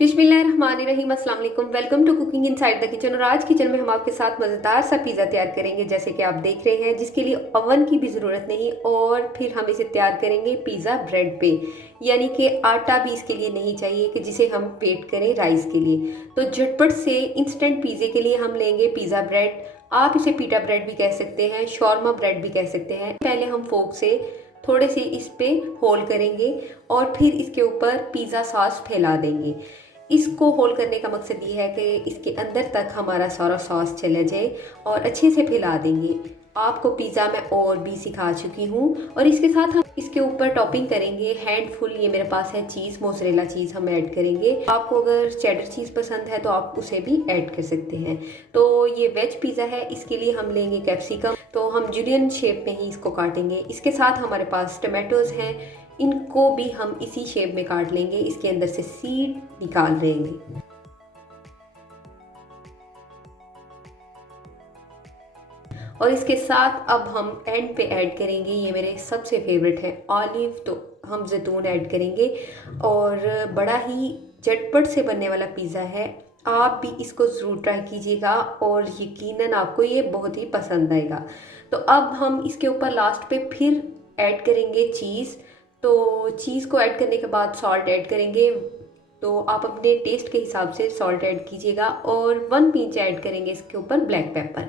बिस्मिल्लाहिर्रहमानिर्रहीम, अस्सलाम वालेकुम। Welcome to cooking inside the kitchen. और आज किचन में हम आपके साथ मज़ेदार सा पिज़्ज़ा तैयार करेंगे, जैसे कि आप देख रहे हैं, जिसके लिए ओवन की भी ज़रूरत नहीं। और फिर हम इसे तैयार करेंगे पिज़्ज़ा ब्रेड पे, यानी कि आटा भी इसके लिए नहीं चाहिए कि जिसे हम वेट करें राइस के लिए। तो झटपट से इंस्टेंट पिज़्ज़े के लिए हम लेंगे पिज़्ज़ा ब्रेड। आप इसे पीटा ब्रेड भी कह सकते हैं, शॉर्मा ब्रेड भी कह सकते हैं। पहले हम फोक से थोड़े से इस पे होल करेंगे और फिर इसके ऊपर पिज़्ज़ा सॉस फैला देंगे। इसको होल करने का मकसद ये है कि इसके अंदर तक हमारा सारा सॉस चला जाए और अच्छे से फैला देंगे। आपको पिज़्ज़ा मैं और भी सिखा चुकी हूँ। और इसके साथ हम इसके ऊपर टॉपिंग करेंगे हैंडफुल, ये मेरे पास है चीज़, मोज़रेला चीज़ हम ऐड करेंगे। आपको अगर चेडर चीज़ पसंद है तो आप उसे भी ऐड कर सकते हैं। तो ये वेज पिज़्ज़ा है, इसके लिए हम लेंगे कैप्सिकम। तो हम जूलियन शेप में ही इसको काटेंगे। इसके साथ हमारे पास टमाटोज़ हैं, इनको भी हम इसी शेप में काट लेंगे, इसके अंदर से सीड निकाल देंगे। और इसके साथ अब हम एंड पे ऐड करेंगे, ये मेरे सबसे फेवरेट है, ऑलिव। तो हम जैतून ऐड करेंगे। और बड़ा ही झटपट से बनने वाला पिज़्ज़ा है, आप भी इसको ज़रूर ट्राई कीजिएगा और यकीनन आपको ये बहुत ही पसंद आएगा। तो अब हम इसके ऊपर लास्ट पे फिर ऐड करेंगे चीज़। तो चीज़ को ऐड करने के बाद सॉल्ट ऐड करेंगे। तो आप अपने टेस्ट के हिसाब से सॉल्ट ऐड कीजिएगा। और 1 पिंच ऐड करेंगे इसके ऊपर ब्लैक पेपर।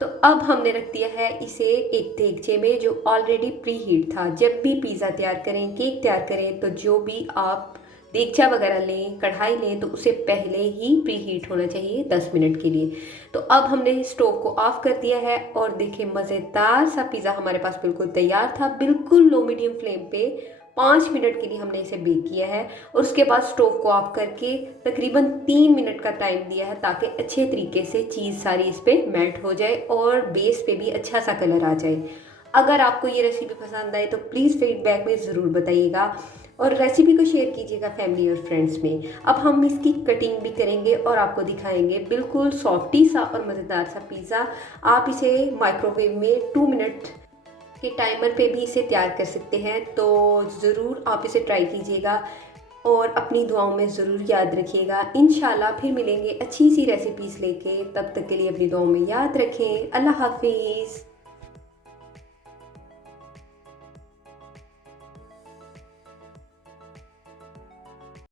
तो अब हमने रख दिया है इसे एक देगचे में जो ऑलरेडी प्री हीट था। जब भी पिज़्ज़ा तैयार करें, केक तैयार करें, तो जो भी आप देगचा वगैरह लें, कढ़ाई लें, तो उसे पहले ही प्री हीट होना चाहिए 10 मिनट के लिए। तो अब हमने स्टोव को ऑफ कर दिया है और देखिए मज़ेदार सा पिज़्ज़ा हमारे पास बिल्कुल तैयार था। बिल्कुल लो मीडियम फ्लेम पे 5 मिनट के लिए हमने इसे बेक किया है। और उसके बाद स्टोव को ऑफ करके तकरीबन 3 मिनट का टाइम दिया है, ताकि अच्छे तरीके से चीज़ सारी इस पर मेल्ट हो जाए और बेस पे भी अच्छा सा कलर आ जाए। अगर आपको ये रेसिपी पसंद आए तो प्लीज़ फीडबैक में ज़रूर बताइएगा और रेसिपी को शेयर कीजिएगा फैमिली और फ्रेंड्स में। अब हम इसकी कटिंग भी करेंगे और आपको दिखाएंगे बिल्कुल सॉफ्टी सा और मज़ेदार सा पिज़्ज़ा। आप इसे माइक्रोवेव में 2 मिनट के टाइमर पे भी इसे तैयार कर सकते हैं। तो ज़रूर आप इसे ट्राई कीजिएगा और अपनी दुआओं में ज़रूर याद रखिएगा। इंशाल्लाह फिर मिलेंगे अच्छी सी रेसिपीज़ लेके। तब तक के लिए अपनी दुआओं में याद रखें। अल्लाह हाफिज़।